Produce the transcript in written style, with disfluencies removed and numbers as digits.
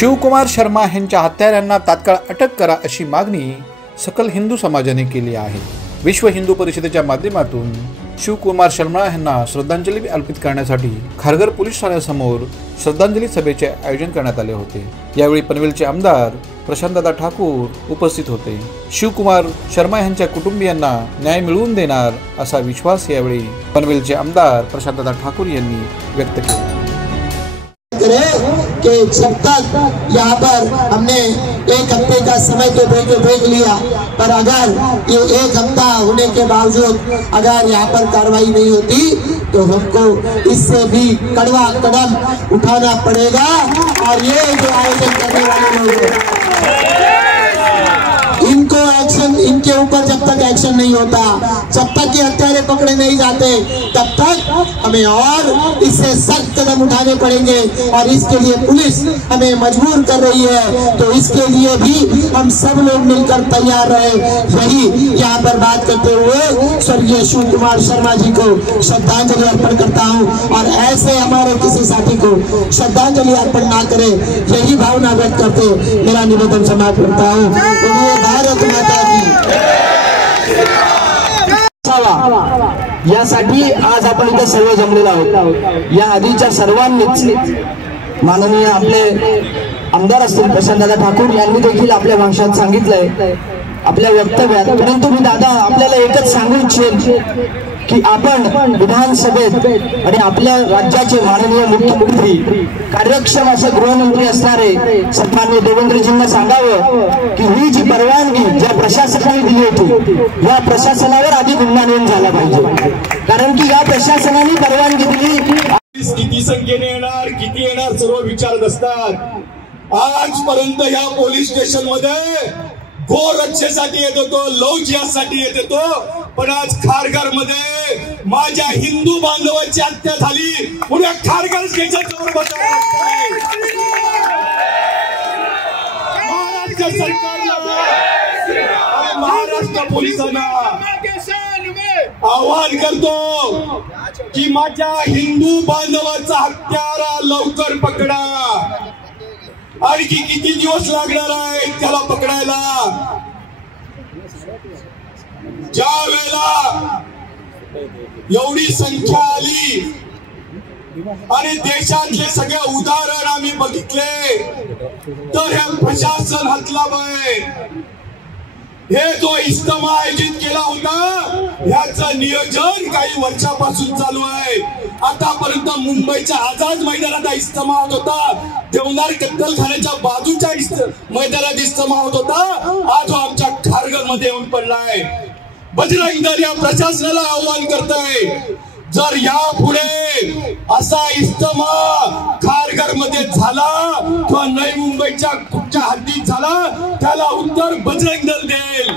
शिवकुमार शर्मा यांच्या हत्यारांना तात्काळ अटक करा अशी मागणी सकल हिंदू समाजाने केली आहे। विश्व हिंदू परिषदेच्या माध्यमातून शिवकुमार शर्मा यांना श्रद्धांजली अर्पित करण्यासाठी खारघर पोलीस ठाण्यासमोर श्रद्धांजली सभेचे आयोजन करण्यात आले होते। यावेळी पनवेलचे आमदार प्रशांतदादा ठाकूर उपस्थित होते। शिवकुमार शर्मा यांच्या कुटुंबियांना न्याय मिळवून देणार असा विश्वास यावेळी पनवेलचे आमदार प्रशांतदादा ठाकूर यांनी व्यक्त केला। कि जब तक यहाँ पर हमने एक हफ्ते का समय तो देख लिया, पर अगर ये एक हफ्ता होने के बावजूद अगर यहाँ पर कार्रवाई नहीं होती तो हमको इससे भी कड़वा कदम उठाना पड़ेगा। और ये जो आयोजन करने वाले लोग इनको एक्शन, इनके ऊपर जब तक एक्शन नहीं होता, जब तक ये हत्यारे पकड़े नहीं जाते, तब तक हमें और इससे सख्त कदम उठाने पड़ेंगे। और इसके लिए पुलिस हमें मजबूर कर रही है, तो इसके लिए भी हम सब लोग मिलकर तैयार रहे। यही यहाँ पर बात करते हुए स्वर्गीय शिवकुमार शर्मा जी को श्रद्धांजलि अर्पण करता हूँ। और ऐसे हमारे किसी साथी को श्रद्धांजलि अर्पण ना करे, यही भावना व्यक्त करते मेरा निवेदन समाप्त करता हूँ। भारत माता की यासाठी आज आपण इथे सर्व जमलेलो आहोत। या आधीच्या सर्वांनीच माननीय आपले आमदार असतील प्रशांतदादा ठाकूर यांनी देखील आपल्या भाषणात सांगितलंय आपल्या वक्तव्यात। परंतु मी दादा आपल्याला एकच सांगू इच्छेन की आपण विधानसभेत आणि आपल्या राज्याचे माननीय मुख्यमंत्री कार्यक्षम असे गृहमंत्री असणारे सन्माननीय देवेंद्रजींना सांगावं की ही जी परवानगी ज्या प्रशासनाने दिली होती या प्रशासनावर आधी गुन्हा नोंद झाला पाहिजे। कारण की या प्रशासनाने परवानगी दिली, किती संख्येने येणार किती येणार सर्व विचारत असतात। आजपर्यंत या पोलीस स्टेशन मध्ये गोरक्षेसाठी येत होतो, लौचियासाठी येत होतो, पण आज खारघर मध्ये माझ्या हिंदू बांधवांची हत्या झाली। पुढे खारघर स्टेशनवर महाराष्ट्र सरकारला महाराष्ट्र पोलिसांना आवाहन करतो की माझ्या हिंदू बांधवाचा हत्यारा लवकर पकडा। आणखी किती दिवस लागणार आहे त्याला पकडायला? ज्या वेळेला एवढी संख्या आली आणि देशातले सगळे उदाहरण आम्ही बघितले, तर हे प्रशासन हतलावय। हे जो इज्तिमा आयोजित केला होता याचं नियोजन काही वर्षापासून चालू आहे। आतापर्यंत मुंबईच्या आझाद मैदानात इज्तिमा होत होता, देवनार कत्तलखान्याच्या बाजूच्या मैदानात इज्तिमा होत होता, आज आमच्या खारघर मध्ये येऊन पडलाय। बजरंग दल या प्रशासनाला आव्हान करताय, जर यापुढे असा इज्तिमा खारघर मध्ये झाला किंवा नवी मुंबईच्या कुठच्या हद्दीत झाला त्याला उत्तर बजरंग दल देईल।